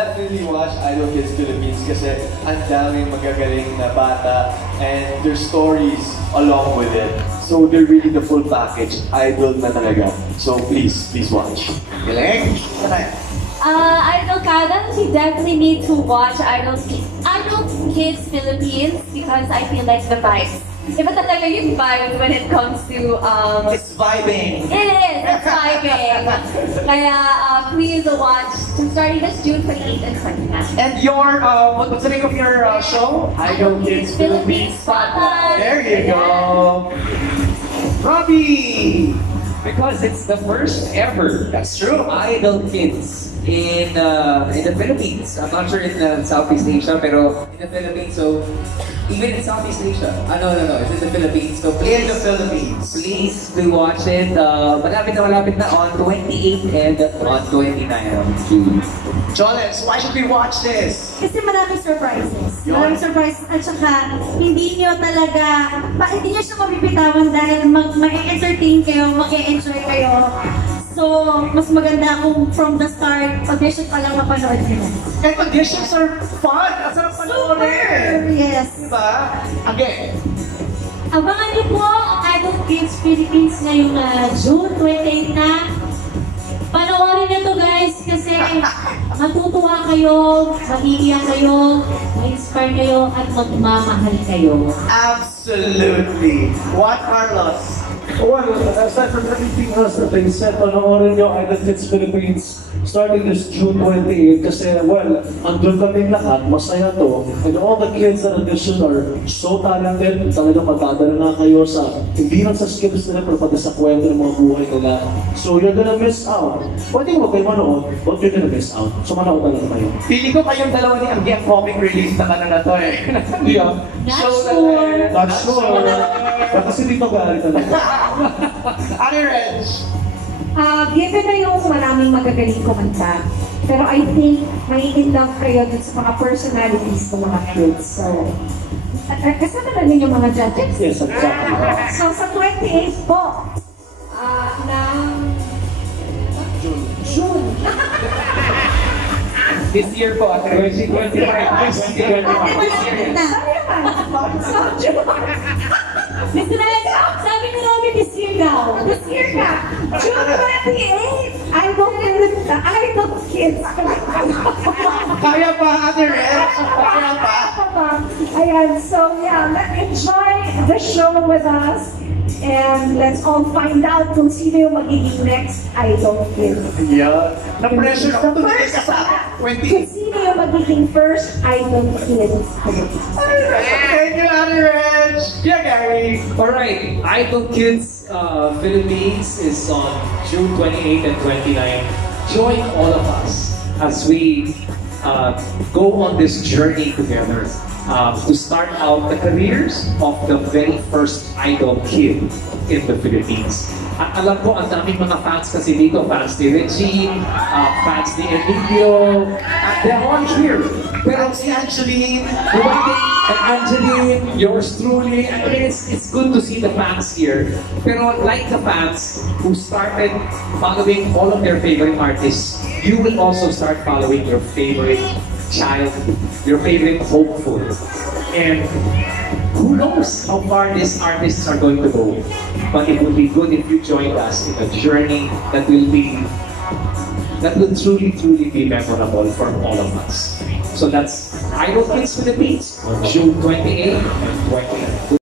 Definitely watch Idol Kids Philippines kasi ang daming magagaling na bata and their stories along with it. So they're really the full package. Idol na talaga. So please watch. Galing! Idol Kada, you definitely need to watch Idol Kids Philippines because I feel like the vibes. Iba talaga yung vibes when it comes to It's vibing! it's vibing. Kaya please watch starting this June 28th and 29th. And your, what's the name of your show? Idol Kids Philippines Spotlight. There you go! Robbie! Because it's the first ever That's true. Idol Kids in the Philippines. I'm not sure in Southeast Asia, pero in the Philippines. So even in Southeast Asia, no, it's in the Philippines. So In the Philippines. please do watch it. Malapit na on 28th and on 29th of June. Jonas, why should we watch this? Kasi maraming surprises. Maraming surprises at saka hindi nyo talaga, hindi nyo siya mabibitawan dahil mag-entertain kayo, mag-enjoy kayo. So, mas maganda kung from the start, audition pa lang mapanood nyo. And auditions are fun! Ang sarap panoorin! Yes. Diba? Again, Abangan niyo po ang Idol Kids Philippines ngayong June 28 na. Panoorin niyo to guys kasi matutuwa kayo, maiiyak kayo, ma-inspire kayo, at magmamahal kayo. absolutely. What, Carlos? Well, aside from everything else that they said, panoorin nyo Idol Kids Philippines starting this June 28 kasi, well, andun kaming lahat, masaya to, and all the kids that audition are so talented, talagang matadala na kayo sa, hindi lang sa skills nila, pero pati sa kwento ng mga buhay nila. So you're gonna miss out. Pwede mo kayo manood, but you're gonna miss out. So manood talaga kayo. Pili ko kayong dalawa ni Anggi ang comic release na na to eh. Yeah. Not sure. Not sure. Kasi dito galit talaga. Ano, Reg? Given na yung maraming magagaling kumanta, pero I think may in-love kayo dun sa mga personalities ng mga kids. So, kasama na rin yung mga judges. Yes, exactly. So, sa 28 po, ng June. This year po, 2025. Na. So, June. Mr. Red, sabi ni Robin this year daw. This year ka, June 28, Idol Kids. Kaya pa, Ate Reg? Kaya pa? Ayan, so yeah, enjoy the show with us. And let's all find out kung sino yung magiging next Idol Kids. Yeah. Na-pressure ako to First, ka sa kung 20. sino yung magiging first Idol Kids. Thank you, Ate Reg. Yeah, Gary. Alright, Idol Kids Philippines is on June 28 and 29. Join all of us as we go on this journey together to start out the careers of the very first Idol kid in the Philippines. Alam ko, ang daming mga fans kasi dito, fans ni Reggie, fans ni Emilio, they're all here. Pero Si Angeline. and Angeline, yours truly, I mean, it's good to see the fans here. Pero like the fans who started following all of their favorite artists, you will also start following your favorite child, your favorite hopeful. And who knows how far these artists are going to go. But it would be good if you joined us in a journey that will truly be memorable for all of us. So that's Idol Kids Philippines on June 28 and 29.